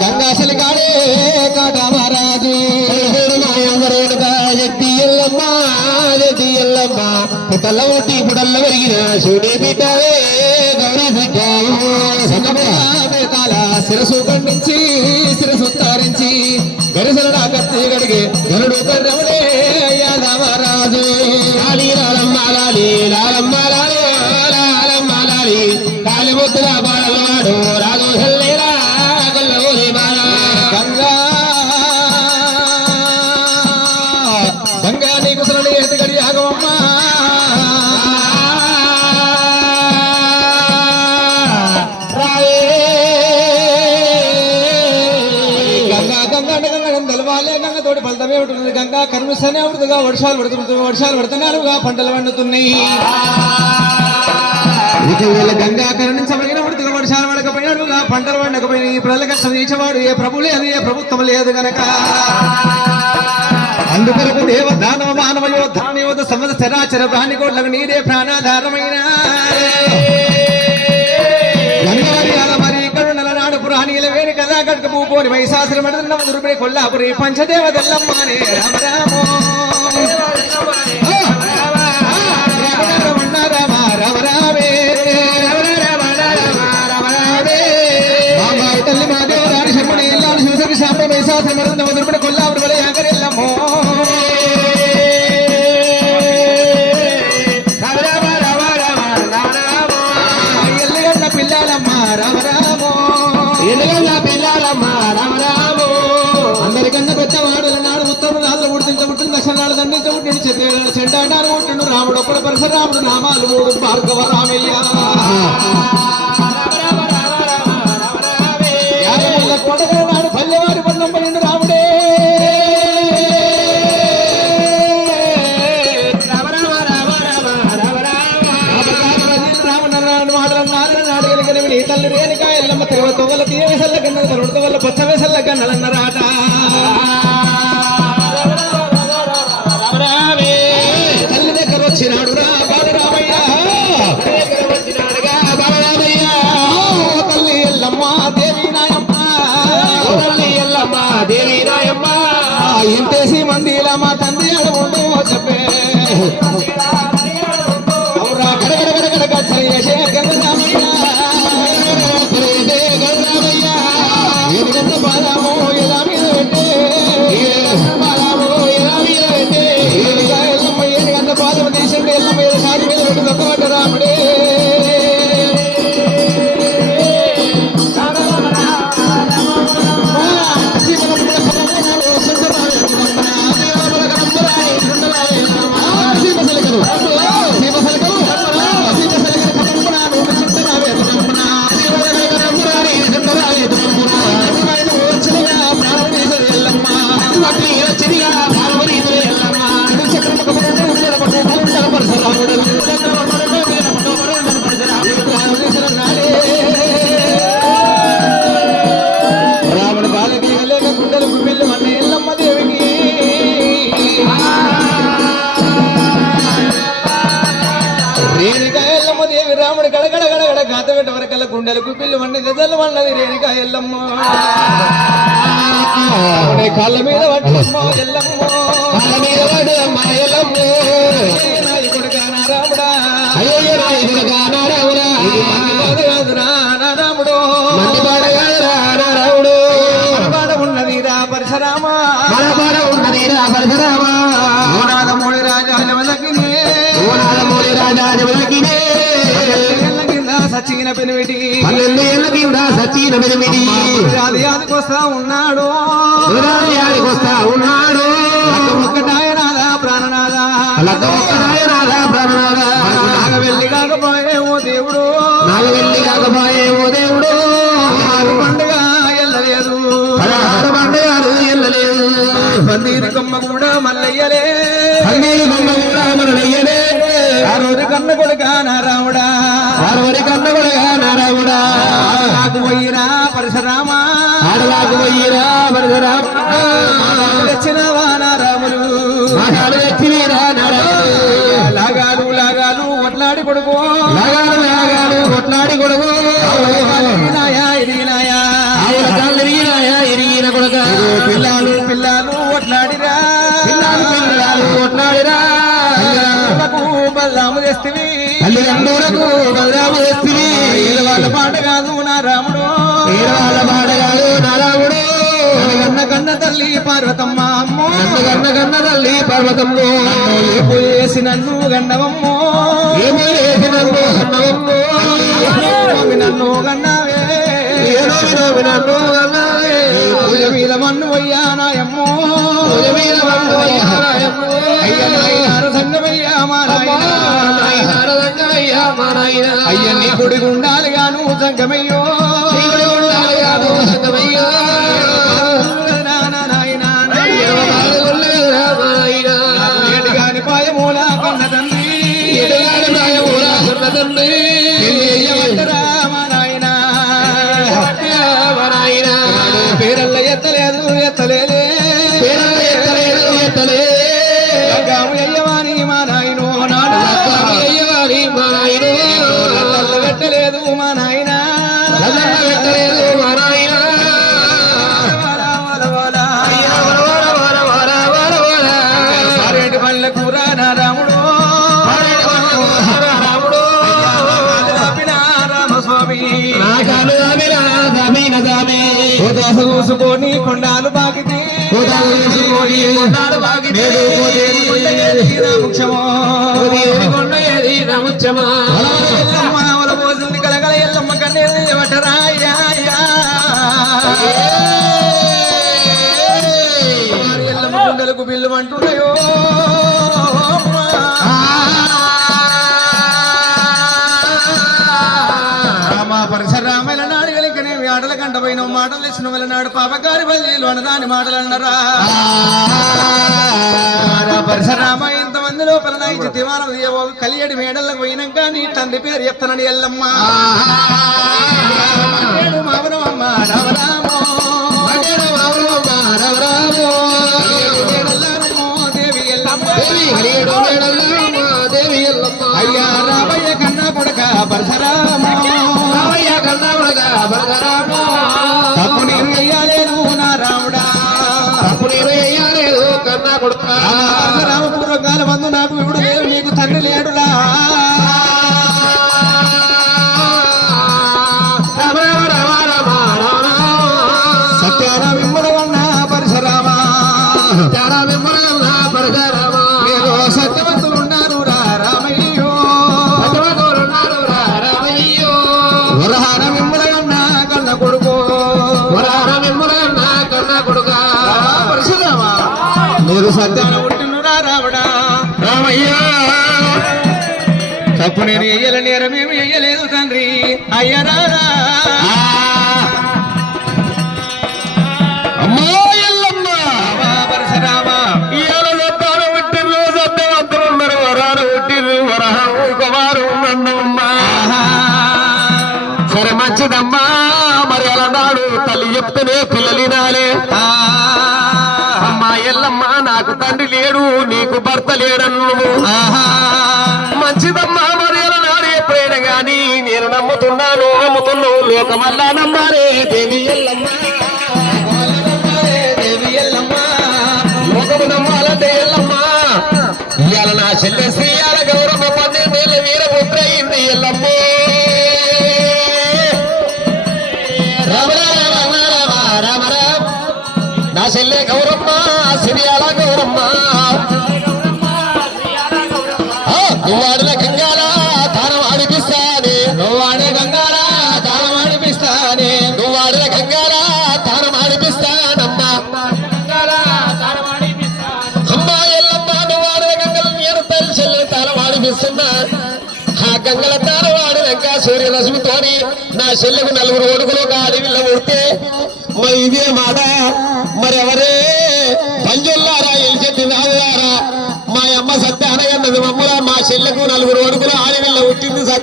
గంగాశలి కాడే కాటమరాజు. మాయవరేడుగా ఎట్టి ఎల్లమ్మ ఎట్టి ఎల్లమ్మ. పుట్టల్ల ఒట్టి పుడల్ల పెరిగిన శివుడి బిడ్డవే గౌరీ బిడ్డ సమకాల శిరసు ఖండించి శిరసు తారించి గరిసల కత్తి గడిగే గరుడు కర్రములే గంగా వర్షాలు పడుతున్నాయి వర్షాలు పడుతున్నారుగా పంటలు పండుతున్నాయి. ఒకవేళ గంగా కరుణించబడిన వర్షాలు పడకపోయినాడుగా పంటలు పండకపోయినాయి. ప్రజల కష్టం చేసేవాడు ఏ ప్రభు లేదు ఏ ప్రభుత్వం లేదు గనక. అందుకొరకు దేవ దానవ మానవ యోధాన యోధ సమద చరాచర ప్రాణి కోట్లకు నీరే ప్రాణాధారమైన పురాణీల వేణి కథా పూపోని వైశాసుల మడదన్న దుర్బడి కొల్లాపురి పంచదేవ దల్లమ్మానే రామ. రామో కొల్లాపురి రామ రామ రామ రామనారాయణ మాటలు నారాయణ నాడగలిగిన నీ తల్లి రేణుక ఎల్లమ్మ తొగల తీయ వేసల్ల కన్నది తరుడు తొగల పచ్చ వేసల్ల కన్నలన్నరాట Thank you. గుండెలు గుప్పిల్లు వండి దెదలు వన్నది రేణుక ఎల్లమ్మ. కాళ్ళ మీద పట్టమ్మ ఎల్లమ్మ. సచిన పెనిమిటి పన్నెండు ఏళ్ళ కింద సచిన పెనిమిటి ఉన్నాడు. రాది ఆదికొస్తా ఉన్నాడు. ఒక్కటాయనాద ప్రాణనాద ఒక్కటాయనాద ప్రాణనాద నాగవెల్లి కాకపోయే ఓ దేవుడు. నాగవెల్లి కాకపోయే ఓ దేవుడు. పండుగ ఎల్లలేదు. పండుగ ఎల్లలేదు. పందిరి కొమ్మ కూడా మల్లయ్యలే. పందిరి కొమ్మ కూడా మల్లయ్యలే. ఆ రోజు కన్న కొడుక నారాముడా ఆడలాగు పోయినా పరశురామా ఆడలాగు పోయినా పరశురామా వచ్చిన వానారాములు. లాగాలు లాగాలు కొట్లాడి కొడుకు. ఎరిగినాయా లాగాలు ఎరిగిన కొడుకు. పిల్లలు పిల్లలు కొట్లాడిరా పిల్లలు పిల్లలు కొట్లాడిరా తల్లిదండ్రులకు బలరాము తెస్తే వీరవాళ్ళ పాడగాడు నరాముడు కన్న కన్న తల్లి పార్వతమ్మ అమ్మో. తల్లి పర్వతము ఏపు చేసి నన్ను గండవమ్మో ఏమో నన్ను నన్ను గన్నావే. నన్ను పూజ మీద మన్ను పూజ మీద వండు అయ్యాయమ్ము. అయ్య నాయనారు సంగమయ్యా మా అమ్మా, నాయనా. నాయనార రంగమయ్యా మా నాయన. అయ్య నీ గుడి గుండాలి గాను సంగమయ్యో. చూసుకొని కొండాలు బాగితే. తీసుకొని ఉన్నాడు బాగితే. ఉదయం కొండ ఏది పోసింది కలగల ఎల్లమ్మ ఎల్లమ్మ గుండెలకు బిల్లు అంటున్నాయో ఆటల కంట పోయిన మాటలు ఇచ్చిన వెళ్ళినాడు. నాడు పాపకారి బల్లీలు అనరాని మాటలు అన్నరా పరశురామ ఇంతమంది లోపల నాయి దివానం కలియడి మేడలకు పోయినాక నీ తండ్రి పేరు చెప్తానని ఎల్లమ్మ. ఏడు రామరామో దేవి ఎల్లమ్మ. కన్నా కొడుకా. రామపూర్వకాల మీరు సత్యాన పుట్టినురా రావడా రామయ్యా! తప్పు నేను ఎయ్యల నేరమేమి ఎయ్యలేదు తండ్రి. నన్నమ్మ సరే మంచిదమ్మా మరి అలనాడు తల్లి చెప్తేనే అమ్మా ఎల్లమ్మ తండ్రి లేడు నీకు భర్త లేడను నువ్వు మంచిదమ్మా మరి అలనాడు ఎప్పుడైనా గాని? నేను నమ్ముతున్నాను నమ్ముతున్నావు లోకమల్లా ఎల్లమ్మ. దేవి ఎల్లమ్మ. లోకము నమ్మాలంటే ఎల్లమ్మ. ఇవాళ నా చెల్లె శ్రీయాల ఆ, నువ్వాడిన గంగాల దానం ఆడిపిస్తానే నువ్వాడే గంగారా దానం అనిపిస్తానే నువ్వాడిన గంగాల దానం ఆడిపిస్తానమ్మా అమ్మా ఎల్లమ్మ నువ్వు ఆడే గంగలు నేను తల్లి చెల్లి తాళం ఆడిపిస్తున్నా ఆ గంగల తాళం ఆడినాక సూర్యరశ్మితోని నా చెల్లెకు నలుగురు ఒడుగులు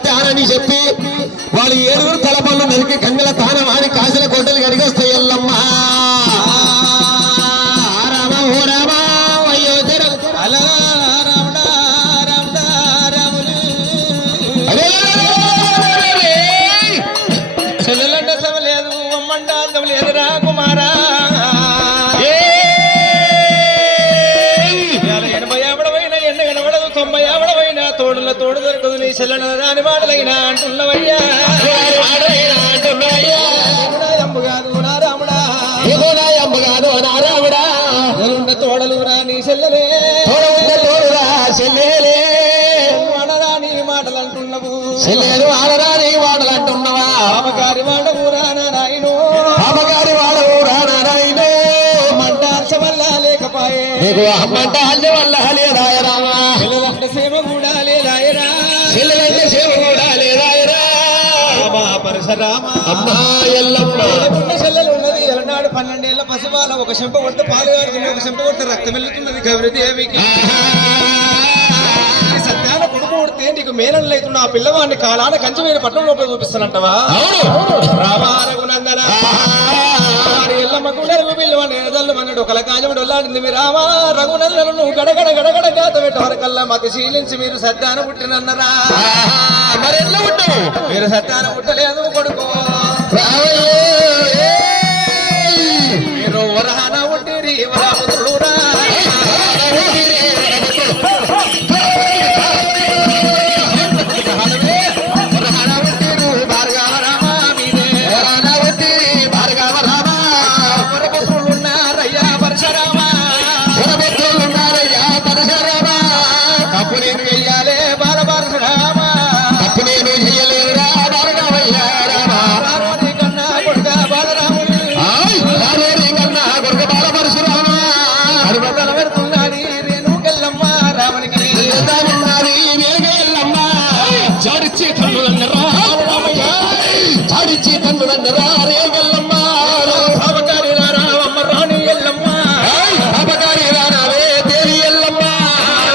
ఉట్టింది సత్యానని చెప్పి వాళ్ళు ఏడుగురు తలపళ్ళు నరికి గంగల తానం ఆడి కాసిన కొట్టలు కడిగేస్తారు నీకు అమ్మంట అల్లి వల్ల లేదాయ రామా. పిల్లలంట సేమ కూడా లేదాయరా చెల్లెలంటే సేవ కూడా లేదాయరా రామా పరశురామ అమ్మా ఎల్లమ్మ. చెల్లెలు ఉన్నది. ఎలనాడు పన్నెండేళ్ళ పసిబాల ఒక చెంప కొడితే పాలు కాడుతుంది ఒక చెంప కొడితే రక్తం వెళ్తున్నది గౌరీదేవికి సత్యాన కొడుకు కొడితే నీకు మేనల్లు అవుతున్న ఆ పిల్లవాడిని కాలాన కంచమైన పట్టణం లోపల చూపిస్తానంటవా అవును. ఎదల్లు మన్నడు ఒక కాజముడు వెళ్ళాడింది మీ రామా. రఘునందను నువ్వు గడగడ గడగడ గాత పెట్టవరకల్లా మాకు శీలించి మీరు సత్యాన పుట్టినన్నరా. మరి ఎట్లా ఉంటావు మీరు సత్యాన పుట్టలేదు కొడుకు. చాడిచ్చి తన్నులన్నరా రేగల్లమ్మ పాపకారి రామమ్మ రాణి ఎల్లమ్మ. అపకారి రానావే దేవి ఎల్లమ్మ.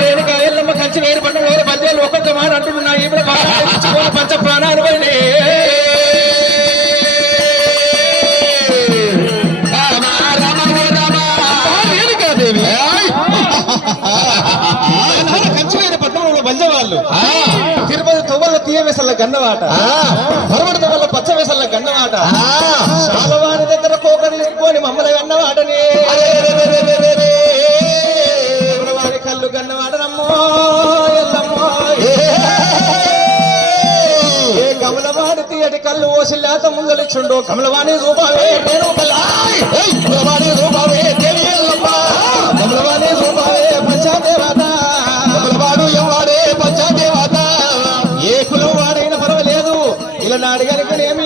రేణుక ఎల్లమ్మ కంచి వేరు పండు వేరు పద్యాలు ఒక్కొక్క మాట అంటున్నా బాగా పంచ ప్రాణాలు పోయినాయి. తిరుపతి తొవ్వల తీయ వేసల్ల గన్నవాట పరమటి తొవ్వల చాలవాని దగ్గర కోక తీసుకొని మమ్మల్ని గన్నవాటని వారి కళ్ళు గన్నవాటనమ్మో ఎల్లమ్మో. ఏ. కమలవాడి తీయటి కళ్ళు ఓసిల్లాత ముందలిచ్చుండో కమలవాణి రూపావే నేను కమలవాణి రూపావే దేవి ఎల్లమ్మ కమలవాణి రూపావే పంచాదేవత వాడు ఎవడే పంచాదేవత ఏ కులం వాడైనా పర్వాలేదు. ఇలా నాడిగనుకనేమి మరి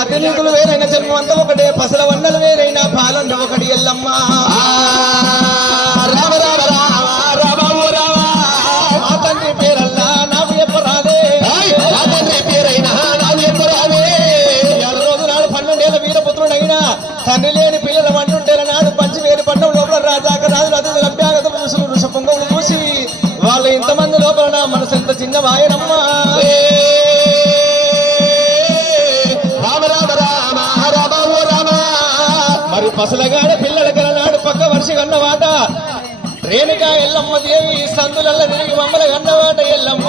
నీతులు వేరైన జన్మం అంతా ఒకటే పసల వన్నలు వేరైనా పాలన్న ఒకటి ఎల్లమ్మ. రామ రామ రామ రామ ఓ రామ. మా తండ్రి పేరల్లా నాకు తండ్రి పేరైనా రోజు నాడు వీరపుత్రుడైనా తండ్రి లేని పిల్లల నాడు పంచి వేరు పట్టణం లోపల రాజాక రాజు రాజు అభ్యాగత పురుషులు ఋష పొంగవులు చూసి వాళ్ళు ఇంతమంది లోపల నా మనసు ఎంత చిన్న పసలగాడ పిల్లల నాడు పక్క వర్షి కన్నవాట రేణుక ఎల్లమ్మ దేవి సందులల్ల తిరిగి మమ్మల కన్నవాట ఎల్లమ్మ.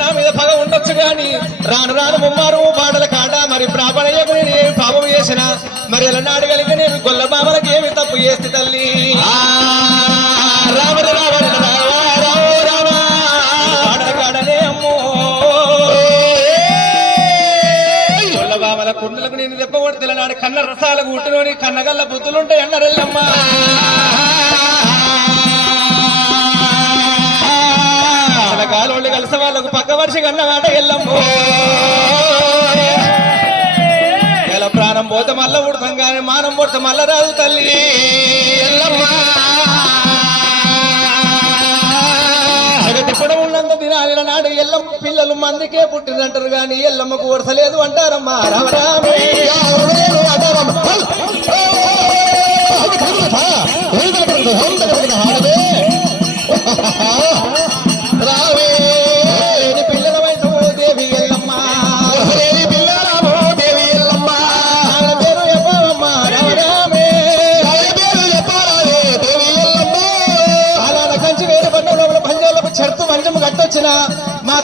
రామ మీద పగ ఉండొచ్చు గాని రాను రాను ముమ్మారు పాటల కాట మరి ప్రాపణయ్యకు నేను ఏమి పాపం చేసిన. మరి ఎలా నాడగలిగి నాడు కన్న రసాలకు ఉట్టినోని కన్నగల్ల బుద్ధులుంటాయి అన్నారెల్లమ్మ అసలు కలిసి వాళ్ళకు పక్క వర్షి కన్నమాట ఎల్లమ్మో. ఇలా ప్రాణం పోతే మల్ల ఉడతాం కానీ మానం పుడితే మల్ల రాదు తల్లి. ఎల్లమ్మా. జగతిప్పుడు ఉన్నంత దినాల నాడు ఎల్లమ్మ పిల్లలు మందికే పుట్టినంటారు కానీ ఎల్లమ్మకు వరసలేదు అంటారమ్మా రామరామే రావే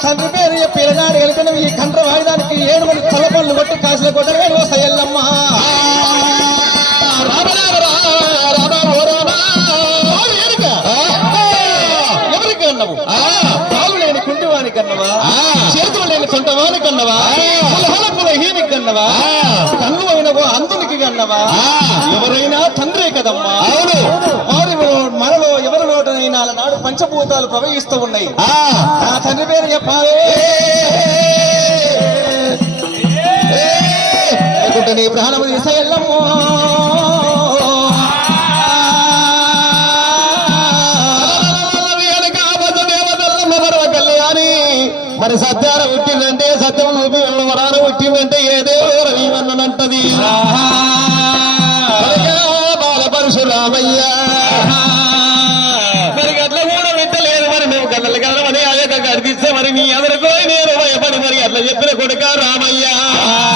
తండ్రి పేరు చెప్పి ఎలగాడు ఎలిపిన ఈ కంట్ర వాడడానికి ఏడుగురు తలపళ్ళు కొట్టి కాసిన కొట్టగా వస్తాయల్లమ్మ ఎవరికి అన్నవు పాలు లేని కన్ను అయినవో అందునికి అన్నవా ఎవరైనా తండ్రే కదమ్మా. పంచభూతాలు ప్రవహిస్తూ ఉన్నాయి నా తండ్రి పేరు చెప్పాలి ప్రాణము తీసేయల్లమ్మో మరి సత్యార పుట్టింది వెనుక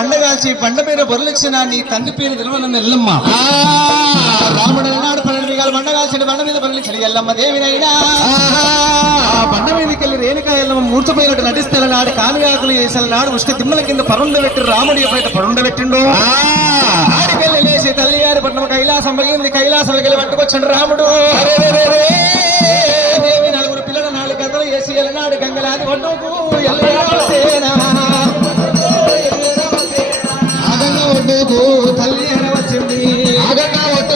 బండ కాల్చి బండ మీద బొరలిచ్చిన నీ తండ్రి పేరు నిలవనన్న ఎల్లమ్మ. రాముడు నాడు పన్నెండు పిగాల బండ కాల్చిన బండ మీద బొరలిచ్చిన ఎల్లమ్మ దేవినైనా. ఆ బండ మీదకి వెళ్ళి రేణుకా ఎల్లమ్మ మూర్చపోయినట్టు నటిస్తే నాడు కానుగాకులు చేసిన నాడు ఉష్క తిమ్మల కింద పరుండ పెట్టి రాముడి ఎప్పుడైతే పరుండ పెట్టిండో. ఆడికెళ్ళి లేచి తల్లి గారి పట్నం కైలాసం పగిలింది కైలాసం వెళ్ళి పట్టుకొచ్చాడు రాముడు. దేవి నలుగురు పిల్లల నాలుగు కథలు వేసి ఎల్లనాడు గంగలాది ఒడ్డుకు ఎల్లనాడు